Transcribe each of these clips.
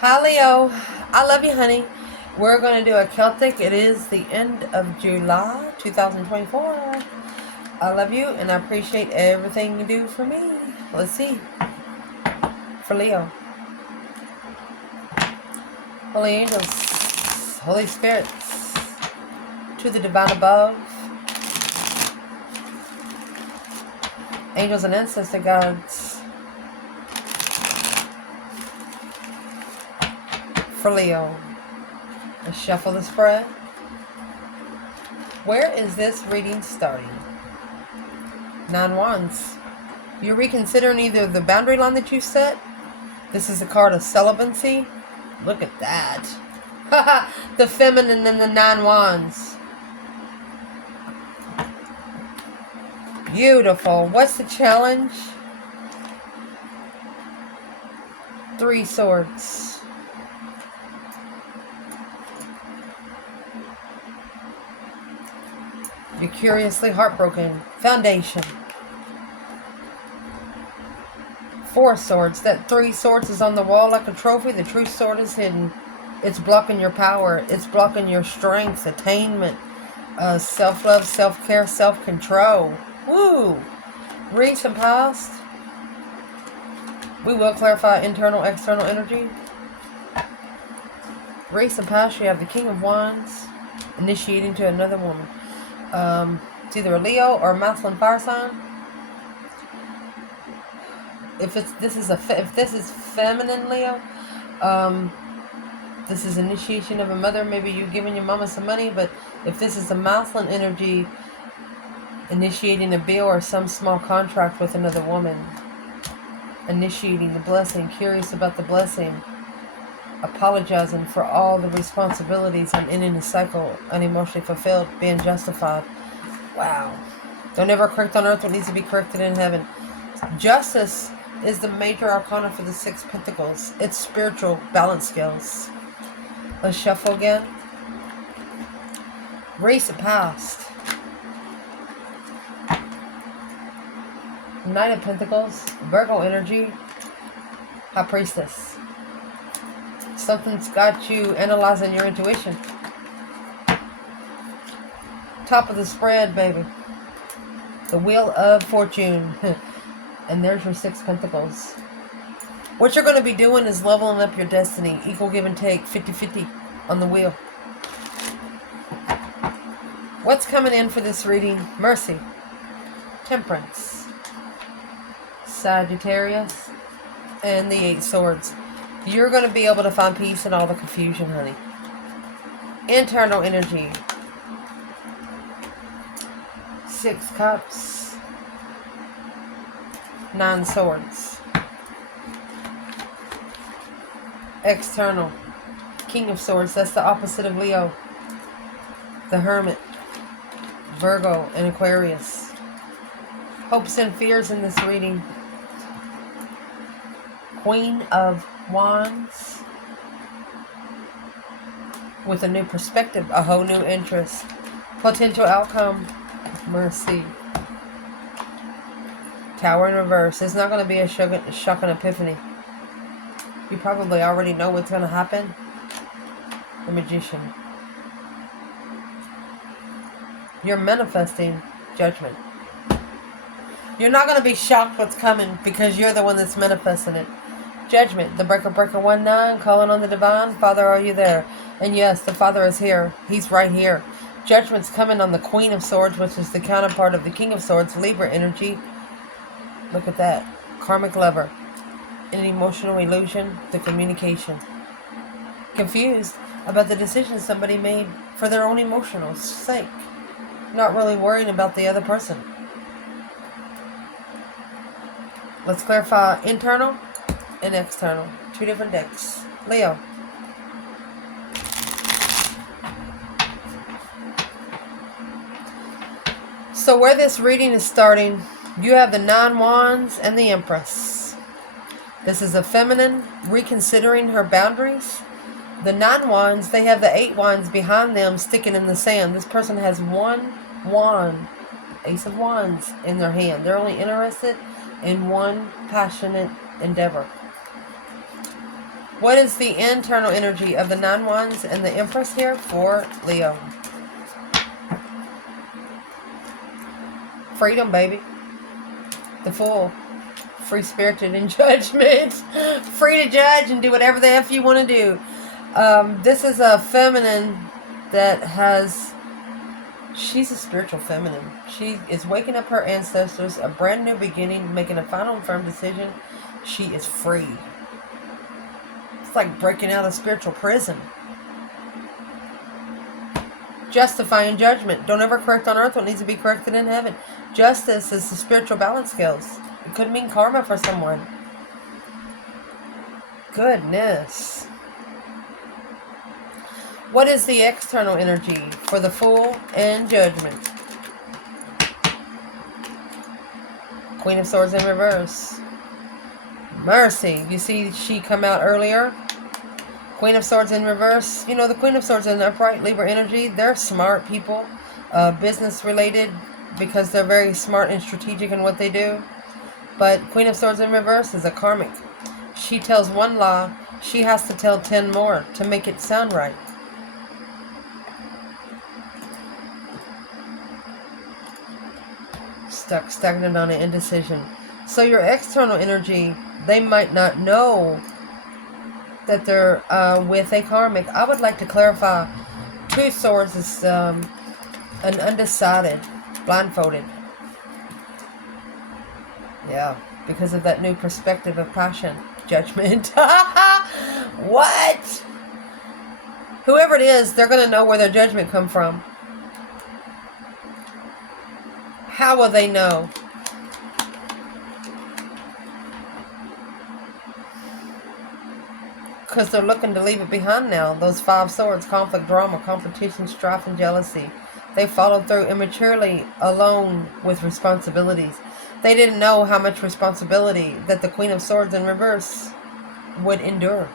Hi, Leo. I love you, honey. We're going to do a Celtic. It is the end of July 2024. I love you and I appreciate everything you do for me. Let's see. For Leo. Holy angels, Holy spirits, to the divine above, angels and ancestor gods. For Leo. Let's shuffle the spread. Where is this reading starting? 9 Wands. You're reconsidering either the boundary line that you set. This is a card of celibacy. Look at that. The feminine and the 9 Wands. Beautiful. What's the challenge? 3 Swords. You're curiously heartbroken. Foundation. 4 Swords. That 3 Swords is on the wall like a trophy. The true sword is hidden. It's blocking your power. It's blocking your strength, attainment, self-love, self-care, self-control. Woo! Recent past. We will clarify internal, external energy. Recent past, you have the King of Wands initiating to another woman. It's either a Leo or a masculine fire sign. If this is feminine Leo, this is initiation of a mother. Maybe you giving your mama some money. But if this is a masculine energy, initiating a bill or some small contract with another woman, initiating the blessing, curious about the blessing, apologizing for all the responsibilities and ending the cycle, unemotionally fulfilled, being justified. Wow. Don't ever correct on earth what needs to be corrected in heaven. Justice is the major arcana for the 6 Pentacles. It's spiritual balance skills. Let's shuffle again. Recent past. Knight of Pentacles. Virgo energy. High Priestess. Something's got you analyzing your intuition. Top of the spread, baby. The Wheel of Fortune. And there's your 6 Pentacles. What you're going to be doing is leveling up your destiny. Equal give and take. 50-50 on the wheel. What's coming in for this reading? Mercy. Temperance. Sagittarius. And the 8 Swords. You're going to be able to find peace in all the confusion, honey. Internal energy. 6 Cups. 9 Swords. External. King of Swords. That's the opposite of Leo. The Hermit. Virgo and Aquarius. Hopes and fears in this reading. Queen of Wands. With a new perspective. A whole new interest. Potential outcome. Mercy. Tower in reverse. It's not going to be a shocking epiphany. You probably already know what's going to happen. The Magician. You're manifesting judgment. You're not going to be shocked what's coming because you're the one that's manifesting it. Judgment. The breaker 19 calling on the divine. Father, are you there? And yes, the Father is here. He's right here. Judgment's coming on the Queen of Swords, which is the counterpart of the King of Swords. Libra energy. Look at that. Karmic lover. An emotional illusion. The communication. Confused about the decision somebody made for their own emotional sake. Not really worrying about the other person. Let's clarify internal and external. 2 different decks. Leo. So where this reading is starting, you have the 9 Wands and the Empress. This is a feminine reconsidering her boundaries. The 9 Wands, they have the 8 Wands behind them sticking in the sand. This person has 1 wand, Ace of Wands, in their hand. They're only interested in one passionate endeavor. What is the internal energy of the 9 Wands and the Empress here for Leo? Freedom, baby. The Fool. Free-spirited in judgment. Free to judge and do whatever the F you want to do. This is a feminine that has... She's a spiritual feminine. She is waking up her ancestors, a brand new beginning, making a final and firm decision. She is free. It's like breaking out of spiritual prison. Justifying judgment. Don't ever correct on earth what needs to be corrected in heaven. Justice is the spiritual balance skills. It could mean karma for someone. Goodness. What is the external energy for the Fool and Judgment? Queen of Swords in reverse. Mercy. You see she come out earlier? Queen of Swords in reverse. You know, the Queen of Swords in upright, Libra energy, they're smart people. Business related, because they're very smart and strategic in what they do. But Queen of Swords in reverse is a karmic. She tells one lie, she has to tell 10 more to make it sound right. Stuck, stagnant on an indecision. So your external energy, they might not know that they're with a karmic. I would like to clarify, 2 Swords is an undecided, blindfolded. Yeah, because of that new perspective of passion, judgment. What? Whoever it is, they're going to know where their judgment come from. How will they know? Because they're looking to leave it behind now. Those 5 Swords, conflict, drama, competition, strife, and jealousy. They followed through immaturely, alone with responsibilities. They didn't know how much responsibility that the Queen of Swords in reverse would endure.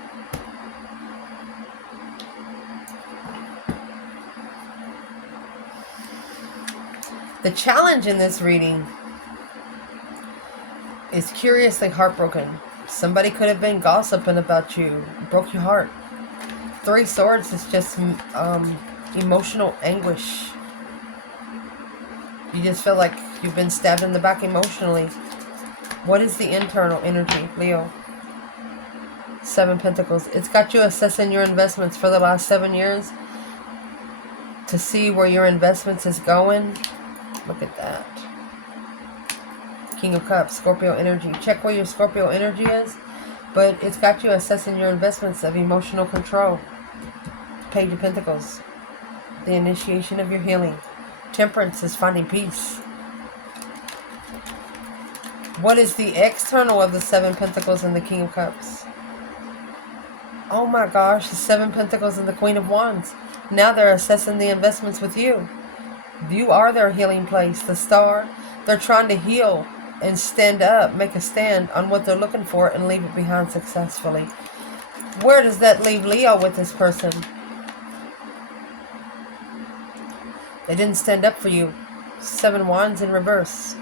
The challenge in this reading is curiously heartbroken. Somebody could have been gossiping about you, broke your heart. 3 Swords is just emotional anguish. You just feel like you've been stabbed in the back emotionally. What is the internal energy, Leo? 7 Pentacles. It's got you assessing your investments for the last 7 years to see where your investments is going. Look at that. King of Cups, Scorpio energy. Check where your Scorpio energy is. But it's got you assessing your investments of emotional control. Page of Pentacles. The initiation of your healing. Temperance is finding peace. What is the external of the 7 Pentacles and the King of Cups? Oh my gosh, the 7 Pentacles and the Queen of Wands. Now they're assessing the investments with you. You are their healing place, the star. They're trying to heal and stand up, make a stand on what they're looking for and leave it behind successfully. Where does that leave Leo with this person? They didn't stand up for you. 7 Wands in reverse.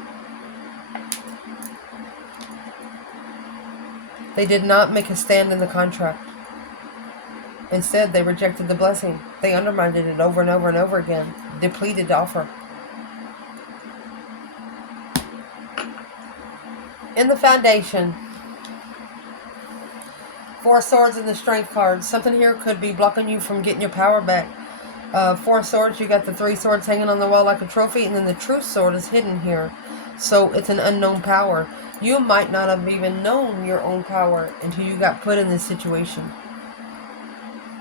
They did not make a stand in the contract. Instead, they rejected the blessing. They undermined it over and over and over again. Depleted the offer. In the foundation, 4 Swords in the Strength card. Something here could be blocking you from getting your power back. 4 Swords, you got the 3 Swords hanging on the wall like a trophy, and then the Truth Sword is hidden here. So it's an unknown power. You might not have even known your own power until you got put in this situation.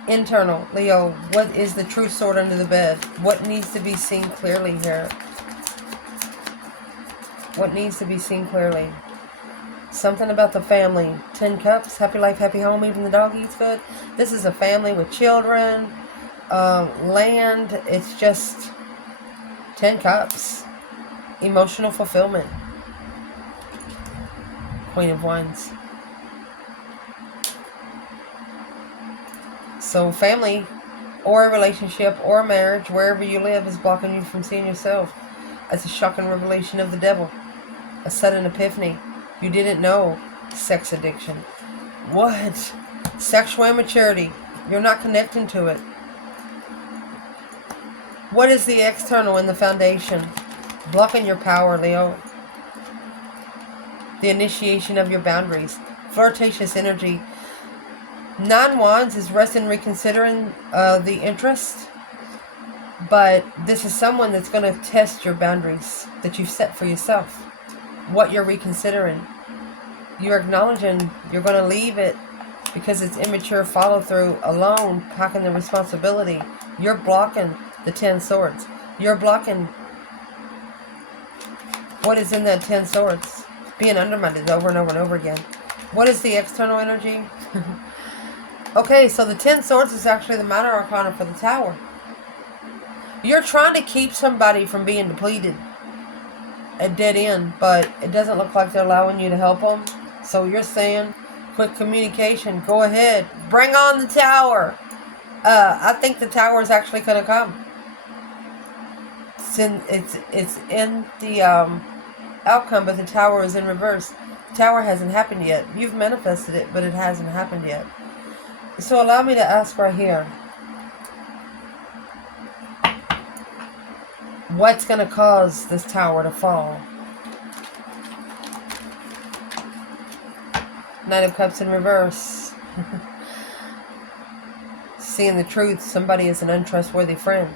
Internal, Leo, what is the Truth Sword under the bed? What needs to be seen clearly here? What needs to be seen clearly? Something about the family. 10 Cups, happy life, happy home, even the dog eats good. This is a family with children, land. It's just 10 Cups. Emotional fulfillment. Queen of Wands. So family or a relationship or a marriage, wherever you live, is blocking you from seeing yourself. As a shocking revelation of the devil. A sudden epiphany. You didn't know sex addiction. What? Sexual immaturity. You're not connecting to it. What is the external in the foundation? Blocking your power, Leo. The initiation of your boundaries. Flirtatious energy. 9 Wands is resting, reconsidering the interest. But this is someone that's going to test your boundaries that you've set for yourself. What you're reconsidering. You're acknowledging you're going to leave it because it's immature follow-through, alone, packing the responsibility. You're blocking the 10 swords. You're blocking what is in that 10 swords. Being undermined over and over and over again. What is the external energy? Okay, so the 10 swords is actually the minor arcana for the Tower. You're trying to keep somebody from being depleted. A dead end, but it doesn't look like they're allowing you to help them. So you're saying, quick communication, go ahead, bring on the Tower. I think the Tower is actually going to come. It's in the outcome, but the Tower is in reverse. The Tower hasn't happened yet. You've manifested it, but it hasn't happened yet. So allow me to ask right here. What's going to cause this Tower to fall? Knight of Cups in reverse. Seeing the truth, somebody is an untrustworthy friend.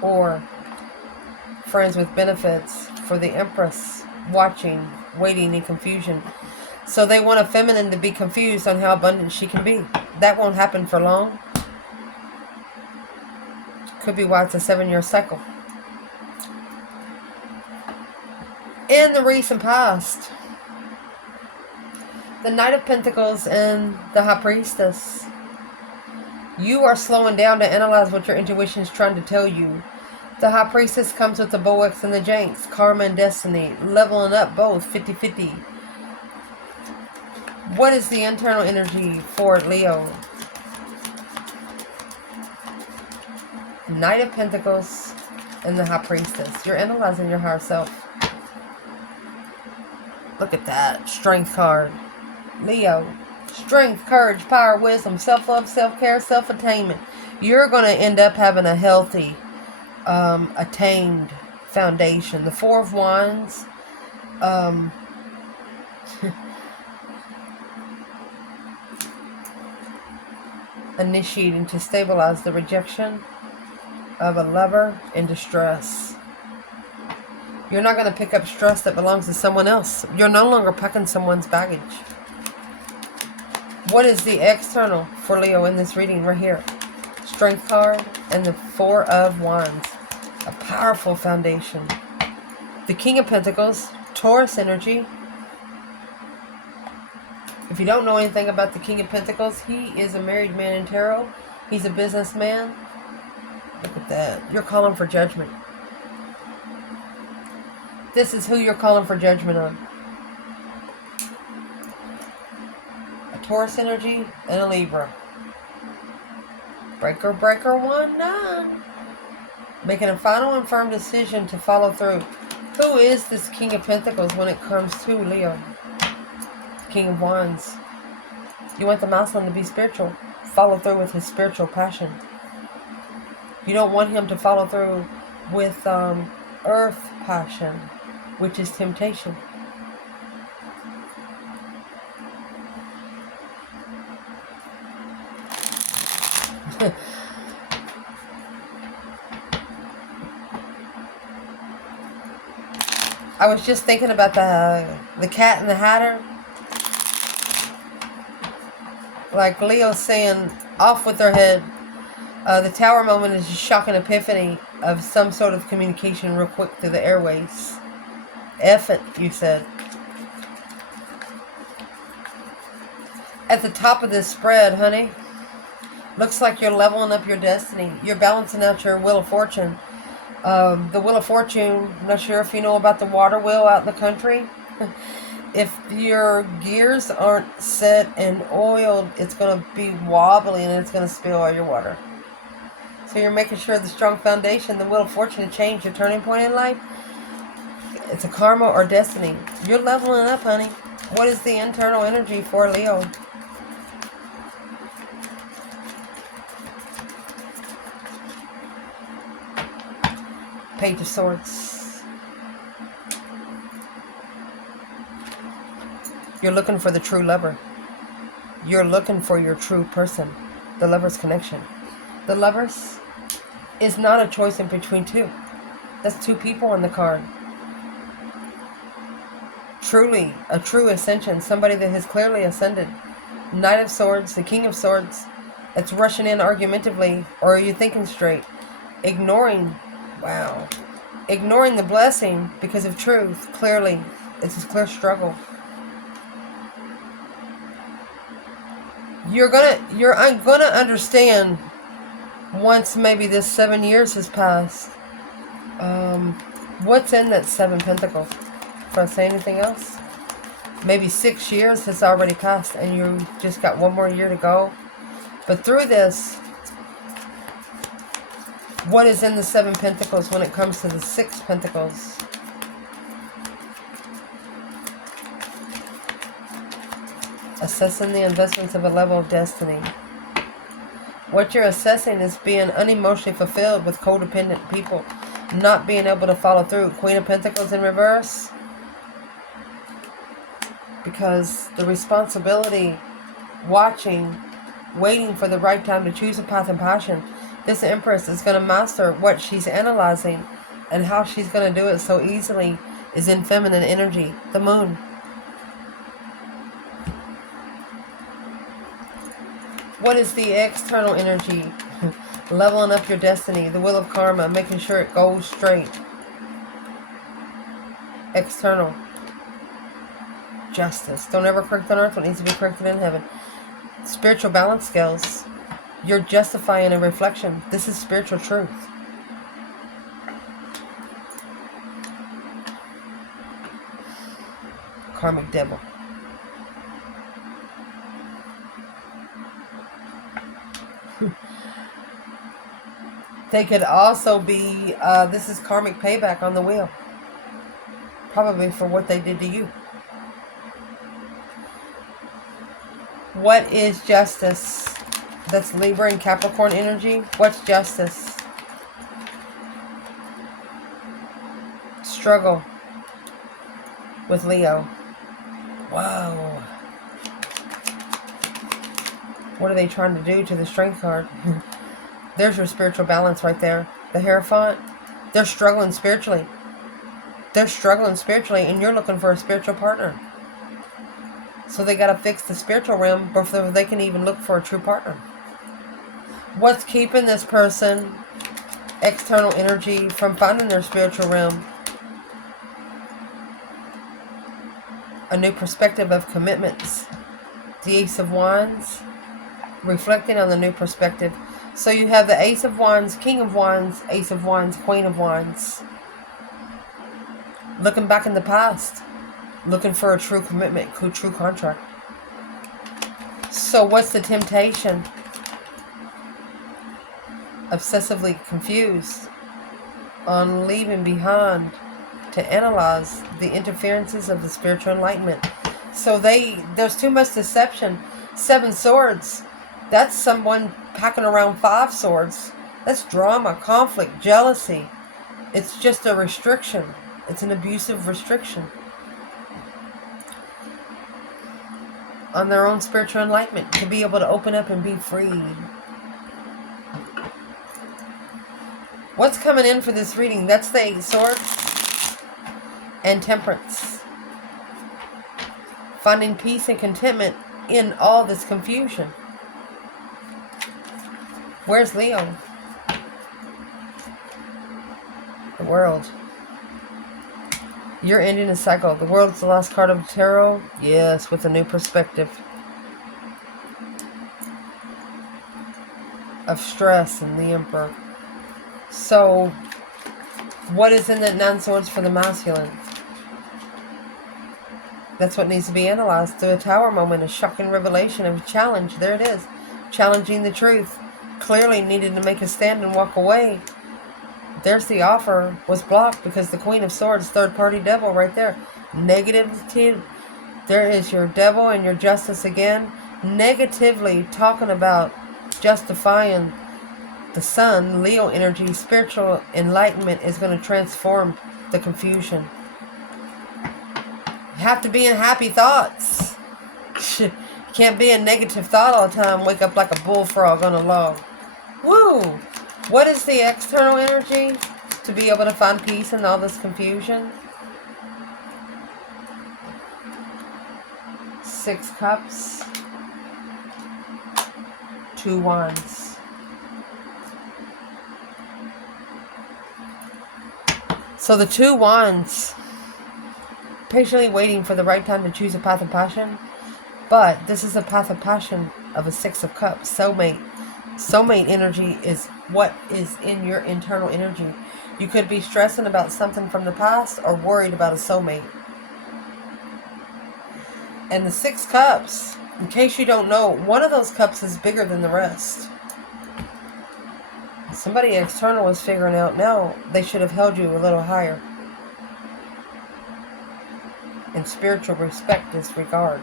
Or friends with benefits for the Empress. Watching, waiting in confusion. So they want a feminine to be confused on how abundant she can be. That won't happen for long. Could be why it's a 7-year cycle. In the recent past, the Knight of Pentacles and the High Priestess. You are slowing down to analyze what your intuition is trying to tell you. The High Priestess comes with the Boex and the Janks, Karma and Destiny, leveling up both 50-50. What is the internal energy for Leo? Knight of Pentacles and the High Priestess. You're analyzing your higher self. Look at that. Strength card. Leo. Strength, courage, power, wisdom, self-love, self-care, self-attainment. You're going to end up having a healthy, attained foundation. The Four of Wands. Initiating to stabilize the rejection of a lover in distress. You're not going to pick up stress that belongs to someone else. You're no longer packing someone's baggage. What is the external for Leo in this reading right here? Strength card and the Four of Wands. A powerful foundation. The King of Pentacles, Taurus energy. If you don't know anything about the King of Pentacles, he is a married man in tarot. He's a businessman. Look at that. You're calling for judgment. This is who you're calling for judgment on. A Taurus energy and a Libra. Breaker, breaker, 1-9. Making a final and firm decision to follow through. Who is this King of Pentacles when it comes to Leo? King of Wands. You want the masculine to be spiritual. Follow through with his spiritual passion. You don't want him to follow through with earth passion, which is temptation. I was just thinking about the Cat and the Hatter. Like Leo saying, off with their head. The Tower moment is a shocking epiphany of some sort of communication real quick through the airways. F it, you said. At the top of this spread, honey, looks like you're leveling up your destiny. You're balancing out your Wheel of Fortune. The Wheel of Fortune, I'm not sure if you know about the water wheel out in the country. If your gears aren't set and oiled, it's going to be wobbly and it's going to spill all your water. So you're making sure the strong foundation, the Wheel of Fortune, to change your turning point in life. It's a karma or destiny. You're leveling up, honey. What is the internal energy for Leo? Page of Swords. You're looking for the true lover. You're looking for your true person. The Lover's connection. The Lovers is not a choice in between two. That's two people in the card. Truly, a true ascension. Somebody that has clearly ascended. Knight of Swords, the King of Swords. It's rushing in argumentatively. Or are you thinking straight? Ignoring. Wow. Ignoring the blessing because of truth. Clearly. It's a clear struggle. I'm gonna understand once maybe this 7 years has passed. What's in that 7 Pentacles? If I say anything else, maybe 6 years has already passed, and you just got 1 more year to go. But through this, what is in the 7 Pentacles when it comes to the 6 Pentacles? Assessing the investments of a level of destiny. What you're assessing is being unemotionally fulfilled with codependent people, not being able to follow through. Queen of Pentacles in reverse. Because the responsibility, watching, waiting for the right time to choose a path and passion. This Empress is going to master what she's analyzing, and how she's going to do it so easily is in feminine energy. The Moon. What is the external energy? Leveling up your destiny. The Wheel of Karma. Making sure it goes straight. External. Justice. Don't ever correct on earth what needs to be corrected in heaven. Spiritual balance scales. You're justifying a reflection. This is spiritual truth. Karmic Devil. They could also be, this is karmic payback on the wheel. Probably for what they did to you. What is justice? That's Libra and Capricorn energy. What's justice? Struggle with Leo. Wow. What are they trying to do to the Strength card? There's your spiritual balance right there. The Hierophant. They're struggling spiritually. They're struggling spiritually, and you're looking for a spiritual partner. So they got to fix the spiritual realm before they can even look for a true partner. What's keeping this person, external energy, from finding their spiritual realm? A new perspective of commitments. The Ace of Wands. Reflecting on the new perspective. So you have the Ace of Wands, King of Wands, Ace of Wands, Queen of Wands. Looking back in the past. Looking for a true commitment, true contract. So what's the temptation? Obsessively confused on leaving behind to analyze the interferences of the spiritual enlightenment. So there's too much deception. 7 swords. That's someone packing around 5 swords. That's drama, conflict, jealousy. It's just a restriction. It's an abusive restriction on their own spiritual enlightenment, to be able to open up and be free. What's coming in for this reading? That's the 8 swords and Temperance. Finding peace and contentment in all this confusion. Where's Leo? The World. You're ending a cycle. The World's the last card of tarot. Yes, with a new perspective of stress and the Emperor. So, what is in that 9 swords for the masculine? That's what needs to be analyzed. Through a Tower moment, a shocking revelation of a challenge. There it is. Challenging the truth. Clearly needed to make a stand and walk away. There's the offer was blocked because the Queen of Swords, third party devil right there. Negativity. There is your devil and your justice again. Negatively talking about justifying The Sun, Leo energy, spiritual enlightenment is going to transform the confusion. You have to be in happy thoughts. You can't be in negative thought all the time. Wake up like a bullfrog on a log. Woo! What is the external energy to be able to find peace in all this confusion? 6 cups. 2 wands. So the 2 wands, patiently waiting for the right time to choose a path of passion. But this is a path of passion of a 6 of cups. Soulmate. Soulmate energy is what is in your internal energy. You could be stressing about something from the past or worried about a soulmate. And the 6 cups, in case you don't know, one of those cups is bigger than the rest. Somebody external is figuring out now they should have held you a little higher. In spiritual respect, disregard.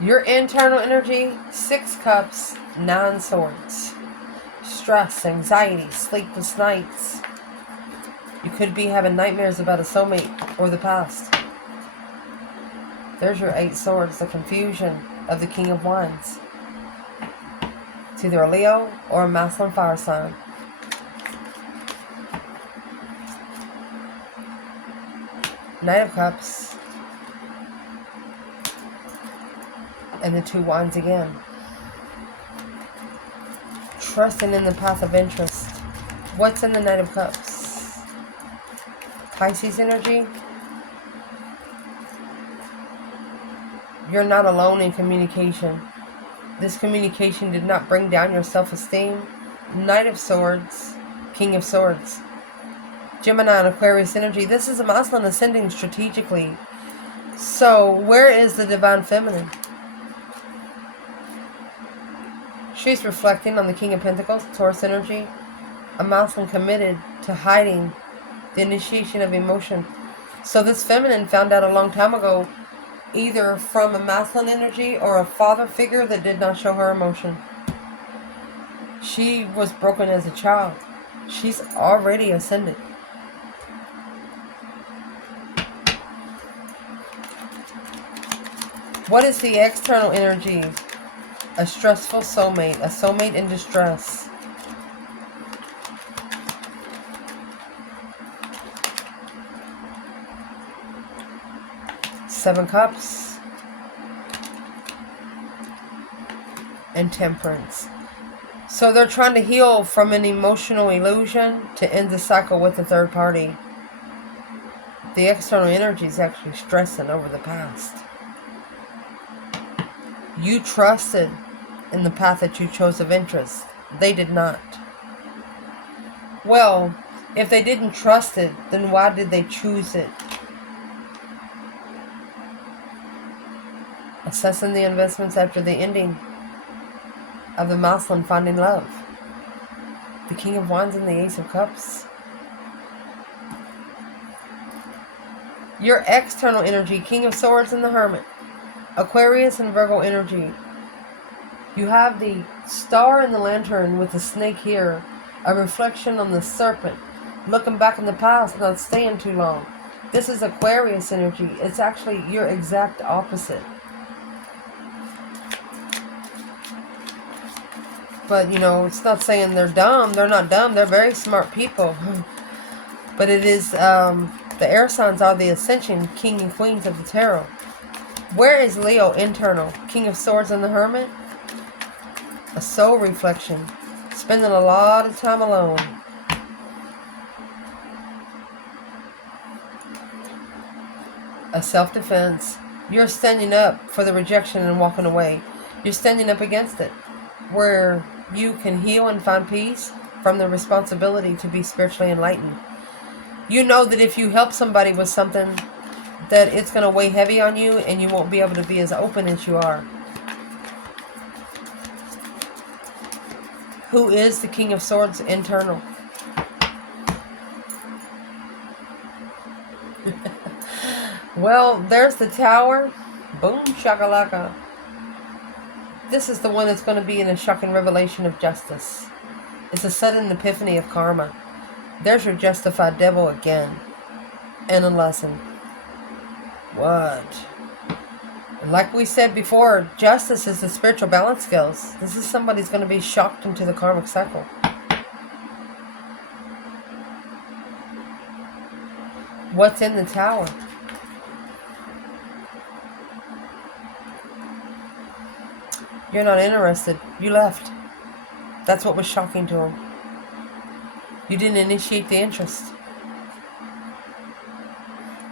Your internal energy, 6 cups, 9 swords. Stress, anxiety, sleepless nights. You could be having nightmares about a soulmate or the past. There's your 8 swords, the confusion of the King of Wands. It's either a Leo or a masculine fire sign. Knight of Cups. And the 2 wands again. Trusting in the path of interest. What's in the Knight of Cups? Pisces energy. You're not alone in communication. This communication did not bring down your self-esteem. Knight of Swords. King of Swords. Gemini and Aquarius energy. This is a masculine ascending strategically. So where is the divine feminine? She's reflecting on the King of Pentacles, Taurus energy. A masculine committed to hiding the initiation of emotion. So this feminine found out a long time ago, either from a masculine energy or a father figure that did not show her emotion. She was broken as a child. She's already ascended. What is the external energy? A stressful soulmate. A soulmate in distress. Seven Cups. And Temperance. So they're trying to heal from an emotional illusion to end the cycle with a third party. The external energy is actually stressing over the past. You trusted in the path that you chose of interest. They did not. Well, if they didn't trust it, then why did they choose it? Assessing the investments after the ending of the masculine finding love. The King of Wands and the Ace of Cups. Your external energy, King of Swords and the Hermit. Aquarius and Virgo energy. You have the star in the lantern with the snake here. A reflection on the serpent. Looking back in the past, not staying too long. This is Aquarius energy. It's actually your exact opposite. But, you know, it's not saying they're dumb. They're not dumb. They're very smart people. But it is, the air signs are the ascension, king and queens of the tarot. Where is Leo internal? King of Swords and the Hermit? A soul reflection. Spending a lot of time alone. A self-defense. You're standing up for the rejection and walking away. You're standing up against it. Where you can heal and find peace from the responsibility to be spiritually enlightened. You know that if you help somebody with something, that it's going to weigh heavy on you and you won't be able to be as open as you are. Who is the King of Swords internal? Well, there's the Tower. Boom, shakalaka. This is the one that's going to be in a shocking revelation of justice. It's a sudden epiphany of karma. There's your justified devil again. And a lesson. What? And like we said before, justice is the spiritual balance skills. This is somebody's going to be shocked into the karmic cycle. What's in the tower? You're not interested. You left. That's what was shocking to him. You didn't initiate the interest.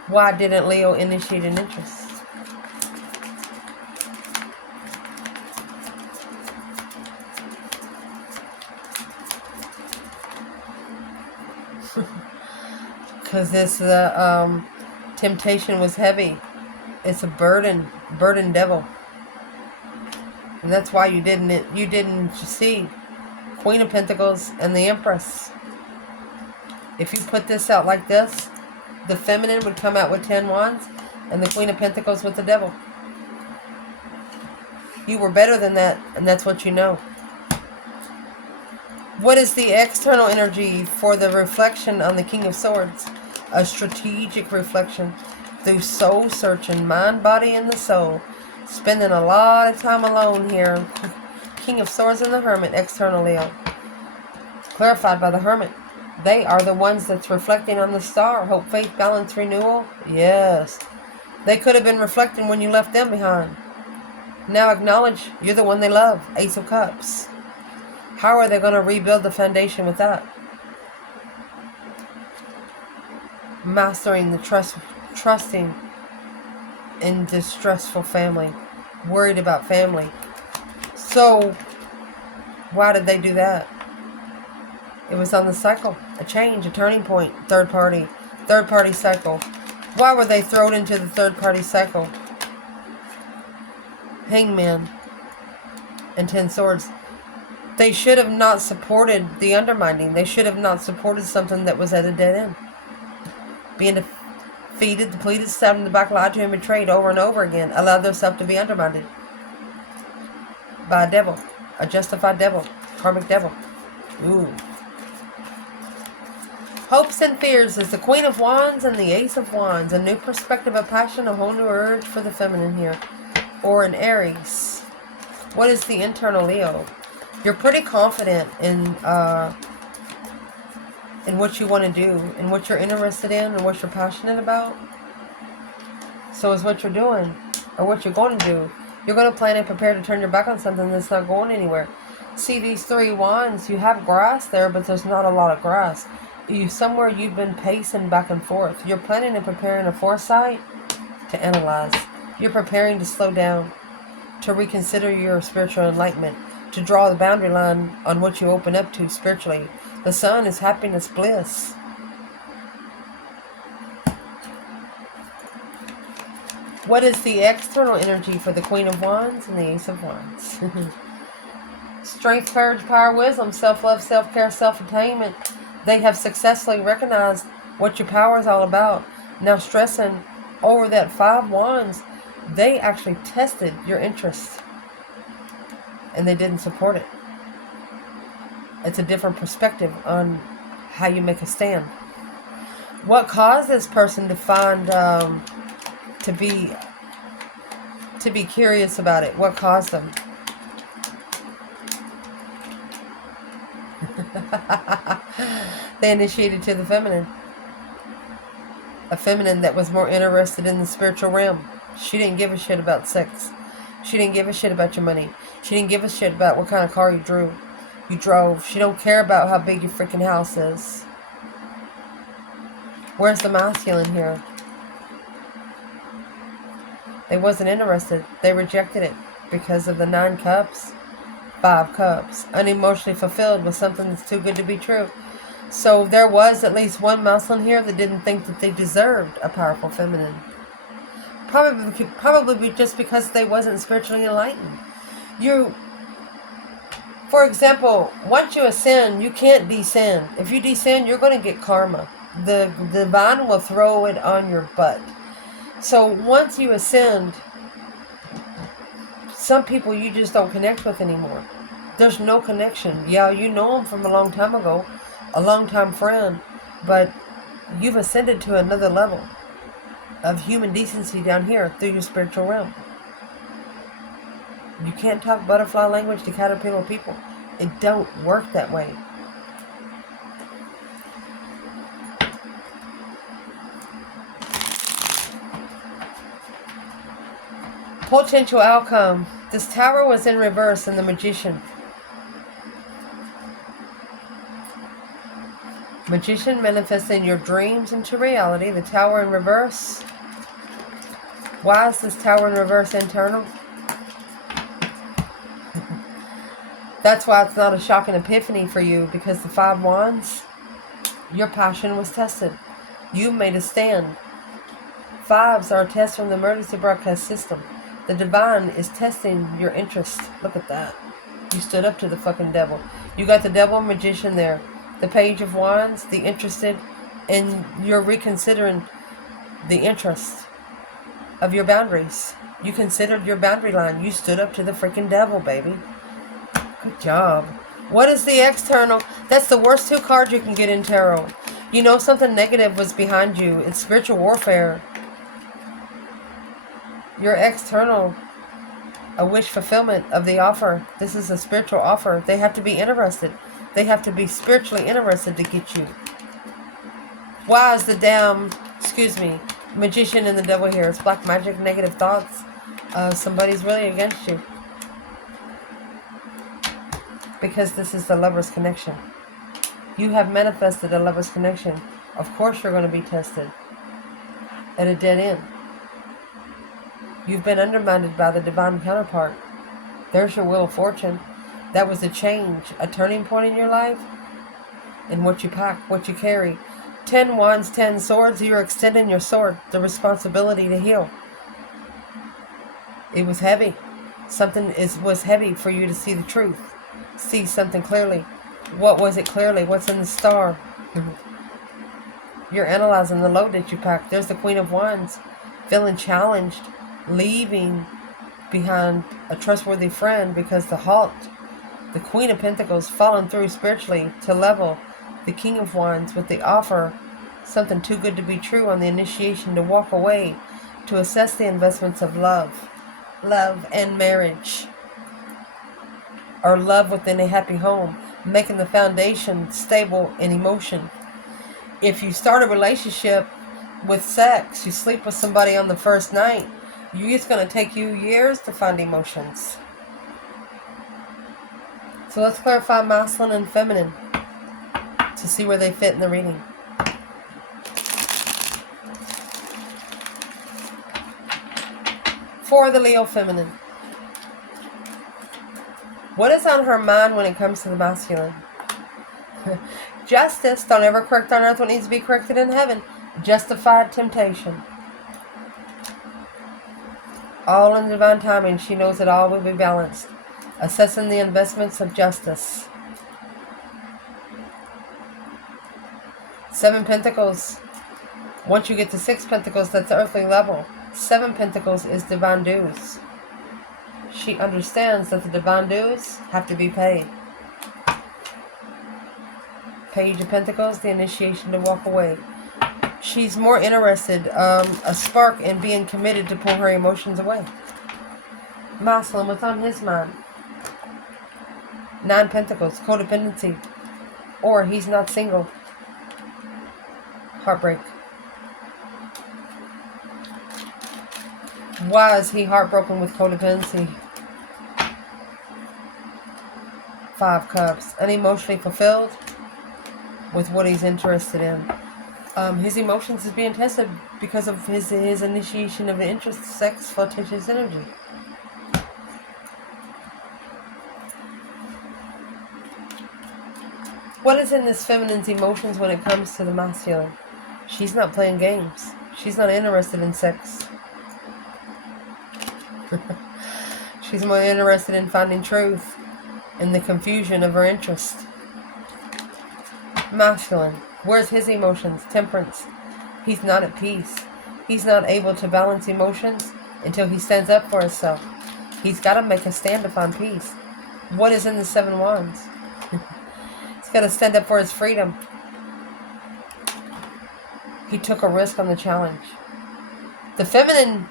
Why didn't Leo initiate an interest? Because this temptation was heavy. It's a burden devil. And that's why you didn't see Queen of Pentacles and the Empress. If you put this out like this, the feminine would come out with 10 wands and the Queen of Pentacles with the devil. You were better than that, and that's what you know. What is the external energy for the reflection on the King of Swords? A strategic reflection through soul searching, mind, body, and the soul. Spending a lot of time alone here. King of Swords and the Hermit, external Leo. Clarified by the Hermit. They are the ones that's reflecting on the star. Hope, faith, balance, renewal. Yes. They could have been reflecting when you left them behind. Now acknowledge you're the one they love. Ace of Cups. How are they going to rebuild the foundation with that? Mastering the trusting in distressful family. Worried about family. So, why did they do that? It was on the cycle. A change, a turning point. Third party cycle. Why were they thrown into the third party cycle? Hangman and 10 swords. They should have not supported the undermining. They should have not supported something that was at a dead end. Being defeated, depleted, stabbed in the back, lied to and betrayed over and over again. Allowed themselves to be undermined by a devil. A justified devil. Karmic devil. Ooh. Hopes and fears is the Queen of Wands and the Ace of Wands. A new perspective of passion, a whole new urge for the feminine here. Or an Aries. What is the internal Leo? You're pretty confident in what you want to do, in what you're interested in, and what you're passionate about. So is what you're doing, or what you're going to do. You're going to plan and prepare to turn your back on something that's not going anywhere. See these 3 wands, you have grass there, but there's not a lot of grass. Somewhere you've been pacing back and forth. You're planning and preparing a foresight to analyze. You're preparing to slow down, to reconsider your spiritual enlightenment, to draw the boundary line on what you open up to spiritually. The sun is happiness, bliss. What is the external energy for the Queen of Wands and the Ace of Wands? Strength, courage, power, wisdom, self-love, self-care, self-attainment. They have successfully recognized what your power is all about. Now stressing over that 5 wands, they actually tested your interest. And they didn't support it. It's a different perspective on how you make a stand. What caused this person to find, to be curious about it? What caused them? They initiated to the feminine. A feminine that was more interested in the spiritual realm. She didn't give a shit about sex. She didn't give a shit about your money. She didn't give a shit about what kind of car you drove. She don't care about how big your freaking house is. Where's the masculine here? They wasn't interested. They rejected it because of the 9 cups, 5 cups. Unemotionally fulfilled with something that's too good to be true. So there was at least one masculine here that didn't think that they deserved a powerful feminine. Probably just because they wasn't spiritually enlightened. For example, once you ascend, you can't descend. If you descend, you're going to get karma. The divine will throw it on your butt. So once you ascend, Some people you just don't connect with anymore. There's no connection. Yeah, you know them from a long time ago, a long time friend, but you've ascended to another level of human decency down here through your spiritual realm. You can't talk butterfly language to caterpillar people. It don't work that way. Potential outcome. This tower was in reverse in the Magician. Magician manifesting your dreams into reality. The tower in reverse. Why is this tower in reverse internal? That's why it's not a shocking epiphany for you, because the 5 wands, your passion was tested. You made a stand. 5s are a test from the emergency broadcast system. The divine is testing your interest. Look at that. You stood up to the fucking devil. You got the devil and magician there. The page of wands, the interested, and you're reconsidering the interest of your boundaries. You considered your boundary line. You stood up to the freaking devil, baby. Good job. What is the external? That's the worst 2 cards you can get in tarot. You know something negative was behind you. It's spiritual warfare. Your external, a wish fulfillment of the offer. This is a spiritual offer. They have to be interested. They have to be spiritually interested to get you. Why is the damn, magician and the devil here? It's black magic, negative thoughts. Somebody's really against you. Because this is the lover's connection. You have manifested a lover's connection. Of course you're going to be tested at a dead end. You've been undermined by the divine counterpart. There's your wheel of fortune. That was a change, a turning point in your life. And what you pack, what you carry. 10 wands, 10 swords. You're extending your sword, the responsibility to heal. It was heavy. Something was heavy for you to see the truth. See something clearly. What was it clearly? What's in the star? You're analyzing the load that you packed. There's the Queen of Wands. Feeling challenged. Leaving behind a trustworthy friend because the halt. The Queen of Pentacles falling through spiritually to level the King of Wands with the offer. Something too good to be true on the initiation to walk away. To assess the investments of love. Love and marriage. Or love within a happy home. Making the foundation stable in emotion. If you start a relationship with sex, you sleep with somebody on the first night, it's going to take you years to find emotions. So let's clarify masculine and feminine to see where they fit in the reading. For the Leo feminine. What is on her mind when it comes to the masculine? Justice. Don't ever correct on earth what needs to be corrected in heaven. Justified temptation. All in divine timing. She knows that all will be balanced. Assessing the investments of justice. 7 Pentacles. Once you get to 6 Pentacles, that's the earthly level. 7 Pentacles is divine dues. She understands that the divine dues have to be paid. Page of Pentacles, the initiation to walk away. She's more interested, a spark in being committed to pull her emotions away. Masculine, what's on his mind? 9 Pentacles, codependency. Or he's not single. Heartbreak. Why is he heartbroken with codependency? 5 Cups. Unemotionally fulfilled with what he's interested in. His emotions is being tested because of his initiation of the interest, sex, flirtatious energy. What is in this feminine's emotions when it comes to the masculine? She's not playing games. She's not interested in sex. She's more interested in finding truth in the confusion of her interest. Masculine. Where's his emotions? Temperance. He's not at peace. He's not able to balance emotions until he stands up for himself. He's got to make a stand to find peace. What is in the 7 Wands? He's got to stand up for his freedom. He took a risk on the challenge. The feminine,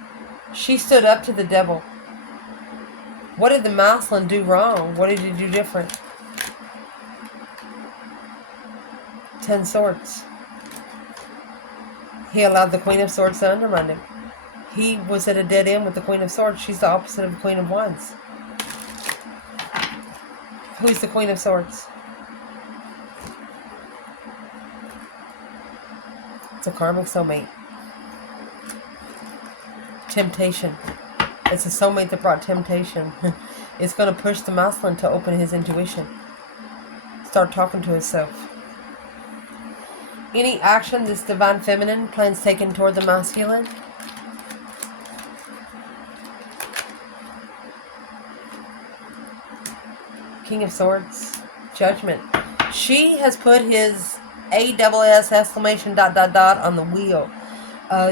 she stood up to the devil. What did the masculine do wrong? What did he do different? 10 Swords. He allowed the Queen of Swords to undermine him. He was at a dead end with the Queen of Swords. She's the opposite of the Queen of Wands. Who's the Queen of Swords? It's a karmic soulmate. Temptation. It's a soulmate that brought temptation. It's going to push the masculine to open his intuition. Start talking to himself. Any action this divine feminine plans taken toward the masculine? King of Swords. Judgment. She has put his ASS exclamation ... on the wheel.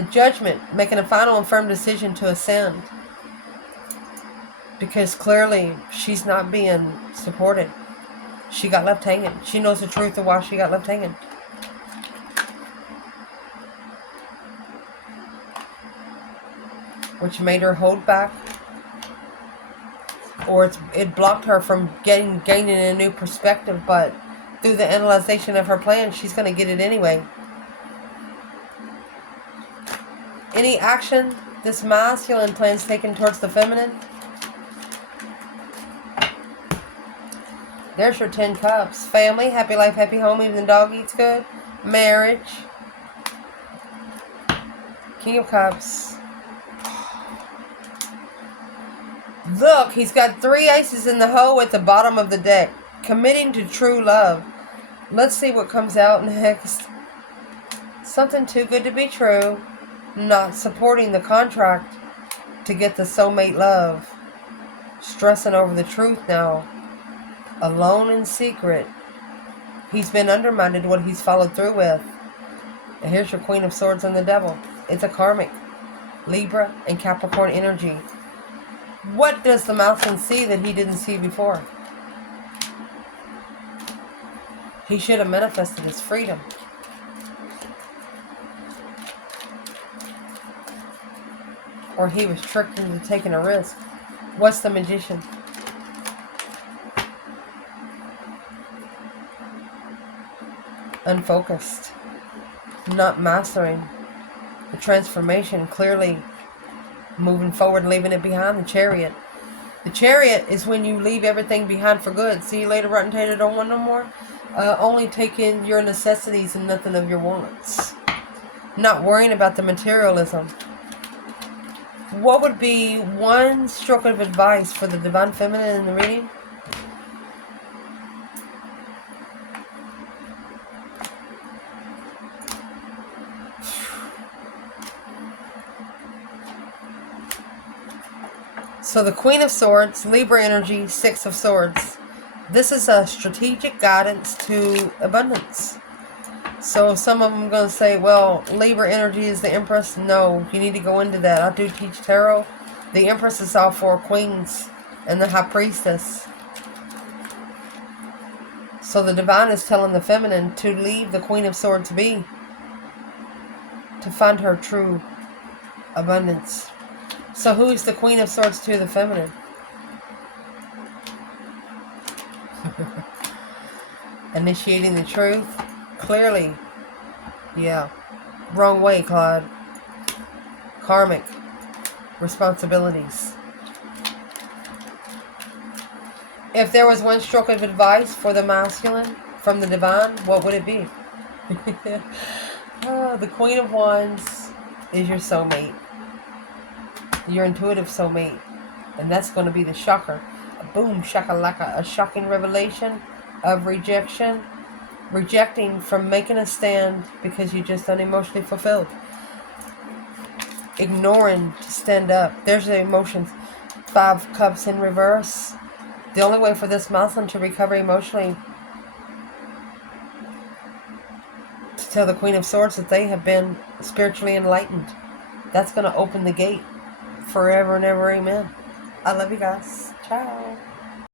Judgment. Making a final and firm decision to ascend. Because clearly she's not being supported. She got left hanging. She knows the truth of why she got left hanging. Which made her hold back. Or it blocked her from gaining a new perspective. But through the analyzation of her plan, she's going to get it anyway. Any action this masculine plans taken towards the feminine? There's your 10 Cups. Family, happy life, happy home, even the dog eats good. Marriage. King of Cups. Look, he's got 3 aces in the hole at the bottom of the deck. Committing to true love. Let's see what comes out next. Something too good to be true. Not supporting the contract to get the soulmate love. Stressing over the truth now. Alone in secret. He's been undermined what he's followed through with. And here's your Queen of Swords and the Devil. It's a karmic. Libra and Capricorn energy. What does the masculine see that he didn't see before? He should have manifested his freedom. Or he was tricked into taking a risk. What's the Magician? Unfocused. Not mastering the transformation. Clearly moving forward, leaving it behind. The Chariot. The Chariot is when you leave everything behind for good. See you later, rotten tater, don't want no more. Only taking your necessities and nothing of your wants. Not worrying about the materialism. What would be one stroke of advice for the Divine Feminine in the reading? So the Queen of Swords, Libra energy, 6 of Swords. This is a strategic guidance to abundance. So some of them are going to say, well, Libra energy is the Empress. No, you need to go into that. I do teach tarot. The Empress is all 4 queens and the High Priestess. So the Divine is telling the Feminine to leave the Queen of Swords be. To find her true abundance. So who is the Queen of Swords to the Feminine? Initiating the truth. Clearly. Yeah. Wrong way, Claude. Karmic. Responsibilities. If there was one stroke of advice for the masculine from the Divine, what would it be? The Queen of Wands is your soulmate. Your intuitive soulmate. And that's going to be the shocker. Boom, shakalaka. A shocking revelation of rejection. Rejecting from making a stand because you're just unemotionally fulfilled. Ignoring to stand up. There's the emotions. 5 Cups in reverse. The only way for this masculine to recover emotionally, to tell the Queen of Swords that they have been spiritually enlightened. That's going to open the gate forever and ever, amen. I love you guys. Ciao.